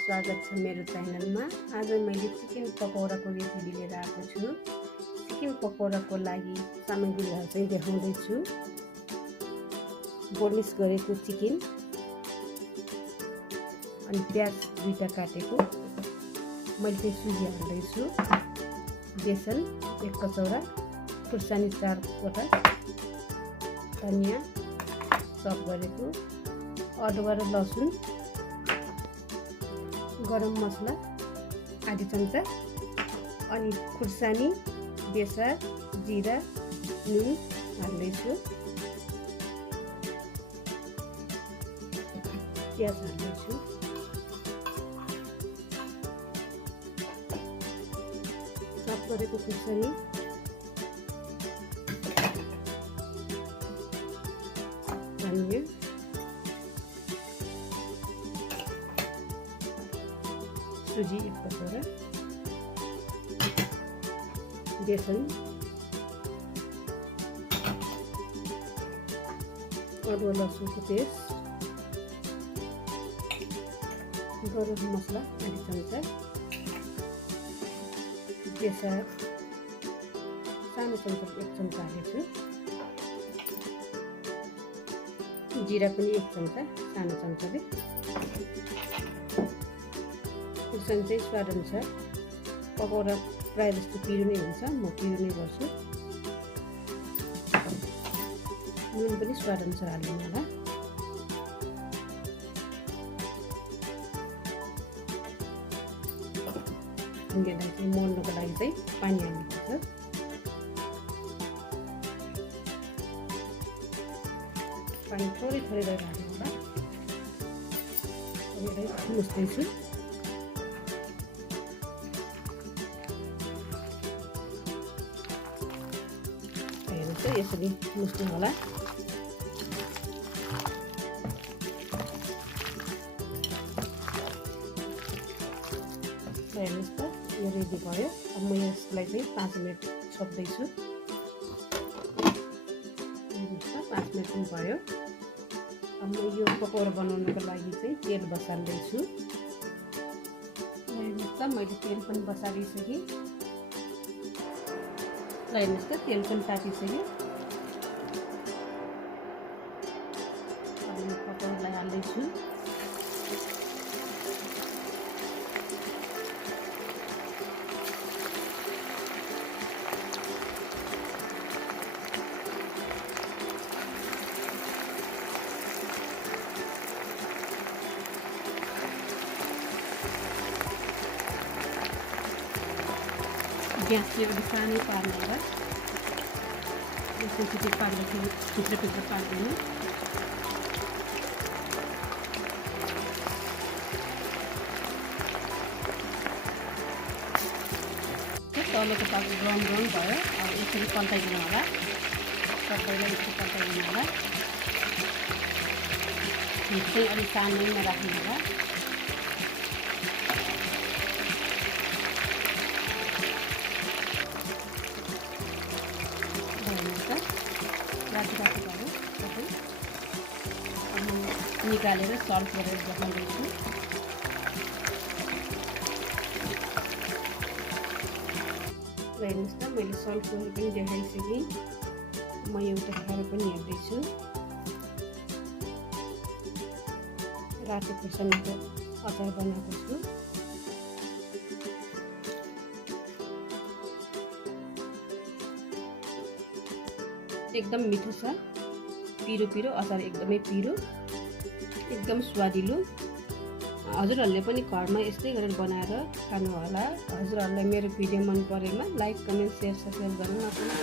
स्वागत छ मेरो च्यानलमा। आज मैले चिकन पकौडाको रेसिपी लिएर आएको छु। चिकन पकौडाको लागि सामग्रीहरू चाहिँ देखाउँदै छु। बोनलेस गरेको चिकन, अनि प्याज दुईटा काटेको, मैले चाहिँ सुजी हाल्दै छु, बेसन 1 कचौरा, खुर्सानी 4वटा, धनिया चप गरेको, अदुवा र लसुन, गरम मसला आधी चम्चा, अनि खुर्सानी, बेसार, जिरा, नुन हाल्दैछु, प्याज हाल्दैछु, चप गरेको खुर्सानी, धनिया, सुजी 1 कचौरा, बेसन, अदुवा लसुनको पेस्ट, गरम मसला आधी चम्चा, बेसार सानो चम्चा 1 चम्चा हालेको छु, जिरा पनि 1 चम्चा सानो चम्चाले, खुर्सानी चाहिँ स्वाद अनुसार। पकौडा प्रायः जस्तो पिरो नै हुन्छ, म पिरो नै गर्छु। नुन पनि स्वाद अनुसार हाल्नु होला। यसलाई चाहिँ मोल्नको लागि चाहिँ पानी हाल्नुपर्छ। पानी थोरै थोरै गरेर हाल्नु होला। यसलाई मुस्दैछु। यसरी मुस्नु होला। हेर्नुहोस् त, यो रेडी भयो। अब म यसलाई चाहिँ 5 मिनट छोप्दैछु। हेर्नुहोस् त, 5 मिनट पनि भयो। अब म यो पकौडा बनाउनको लागि चाहिँ तेल बसाल्दैछु। हेर्नुहोस् त, मैले तेल पनि बसालिसकेँ। हेर्नुहोस् त, तेल पनि तातिसक्यो। अब म पकौडालाई हाल्दैछु। ग्यास चाहिँ अलिक सानै पार्नु होला। यसो छिटो पार्दाखेरि भित्र पार्दैन। तलको पाक ब्राउन भयो। अब यसरी पल्टाइदिनु होला। सबैलाई यसरी पल्टाइदिनु होला। हिट चाहिँ अलिक सानैमा राख्नु होला। राति भयो सबै। निकालेर सल्ट गरेर देखाउँदैछु। हेर्नुहोस् त, मैले सल्ट गरेर पनि देखाइसकेँ। म एउटा खाएर पनि हेर्दैछु। रातो खुर्सानीको अचार बनाएको छु। एकदम मिठो छ, पिरो पिरो अचार, एकदमै पिरो, एकदम स्वादिलो। हजुरहरूले पनि घरमा यस्तै गरेर बनाएर खानु होला। हजुरहरूलाई मेरो भिडियो मन परेमा लाइक, कमेन्ट, शेयर, सब्सक्राइब गर्न नभुल्नु।